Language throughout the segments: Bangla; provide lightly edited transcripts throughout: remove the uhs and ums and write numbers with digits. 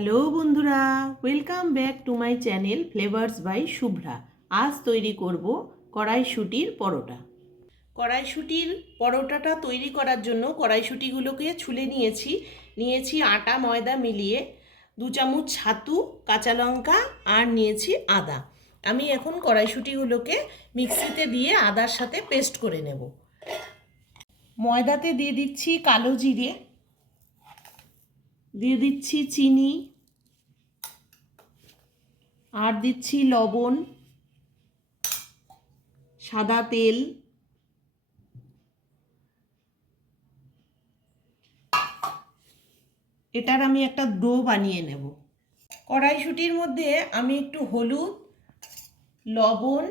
হ্যালো বন্ধুরা, welcome back to my channel flavours by Shubhra. আজ তৈরি করব কড়াইশুঁটির পরোটা। কড়াইশুঁটির পরোটাটা তৈরি করার জন্য কড়াইশুঁটিগুলোকে ছুলে নিয়েছি আটা ময়দা মিলিয়ে, 2 চামচ ছাতু, কাঁচা লঙ্কা আর নিয়েছি আদা। আমি এখন কড়াইশুঁটিগুলোকে মিক্সিতে দিয়ে আদার সাথে পেস্ট করে নেব। ময়দাতে দিয়ে দিচ্ছি কালো জিরে, দিয়ে দিচ্ছি চিনি, আর দিচ্ছি লবণ, সাদা তেল, এটার আমি একটা ডো বানিয়ে নেব। কড়াইশুঁটির মধ্যে আমি একটু হলুদ, লবণ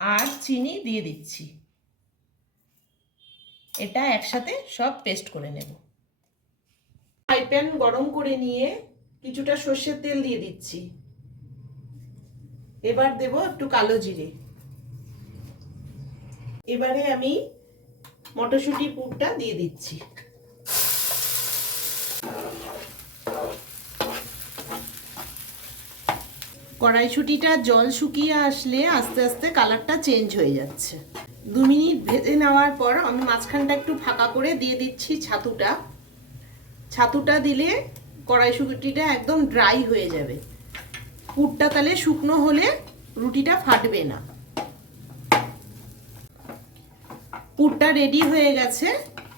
আর চিনি দিয়ে দিচ্ছি। এটা একসাথে সব পেস্ট করে নেব। ফ্রাই প্যান গরম করে নিয়ে কিছুটা সর্ষের তেল দিয়ে দিচ্ছি। এবার দেব একটু কালো জিরে। এবারে আমি মটরশুঁটি পুরটা দিয়ে দিচ্ছি। কড়াইশুঁটিটা জল শুকিয়ে আসলে আস্তে আস্তে কালারটা চেঞ্জ হয়ে যাচ্ছে। 2 মিনিট ভেজে নেওয়ার পর আমি মাঝখানটা একটু ফাঁকা করে দিয়ে দিচ্ছি ছাতুটা দিলে কড়াইশুঁটিটা একদম ড্রাই হয়ে যাবে। পুরটা তাহলে শুকনো হলে রুটিটা ফাটবে না। পুরটা রেডি হয়ে গেছে,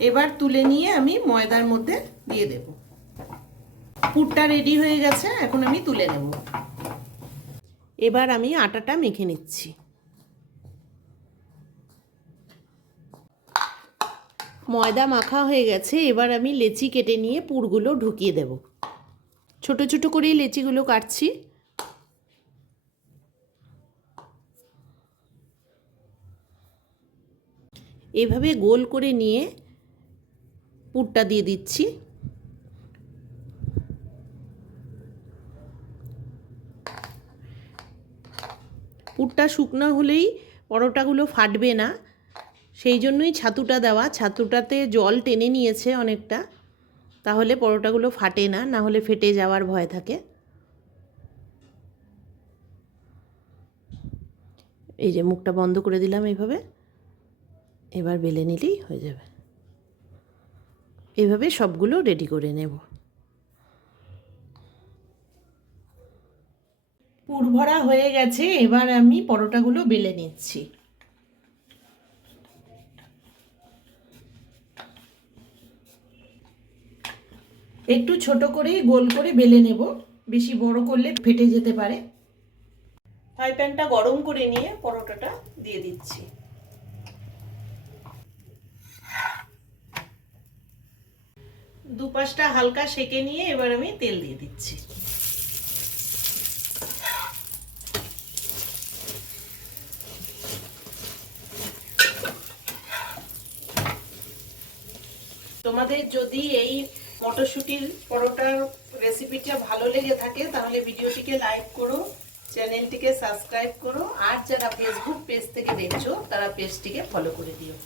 এবার তুলে নিয়ে আমি ময়দার মধ্যে দিয়ে দেব। পুরটা রেডি হয়ে গেছে, এখন আমি তুলে নেব। এবার আমি আটাটা মেখে নিচ্ছি। ময়দা মাখা হয়ে গেছে, এবার আমি লেচি কেটে নিয়ে পুরগুলো ঢুকিয়ে দেব। ছোট ছোট করেই লেচিগুলো কাটছি। এভাবে গোল করে নিয়ে পুরটা দিয়ে দিচ্ছি। পুরটা শুকনো হলেই পরোটাগুলো ফাটবে না, সেই জন্যই ছাতুটা দেওয়া। ছাতুটাতে জল টেনে নিয়েছে অনেকটা, তাহলে পরোটাগুলো ফাটে না, না হলে ফেটে যাওয়ার ভয় থাকে। এই যে মুখটা বন্ধ করে দিলাম এইভাবে, এবার বেলে নিলেই হয়ে যাবে। এভাবে সবগুলো রেডি করে নেব। পুর ভরা হয়ে গেছে, এবার আমি পরোটাগুলো বেলে নিচ্ছি। একটু ছোট করে গোল করে বেলে নেব, বেশি বড় করলে ফেটে যেতে পারে। ফ্রাই প্যানটা গরম করে নিয়ে পরোটাটা দিয়ে দিচ্ছি। দুপাশটা হালকা সেকে নিয়ে এবার আমি তেল দিয়ে দিচ্ছি। তোমাদের যদি এই মটরশুঁটির পরোটার রেসিপিটা ভালো লেগে থাকে তাহলে ভিডিওটিকে লাইক করো, চ্যানেলটিকে সাবস্ক্রাইব করো, আর যারা ফেসবুক পেজ থেকে দেখছো তারা পেজটিকে ফলো করে দিও।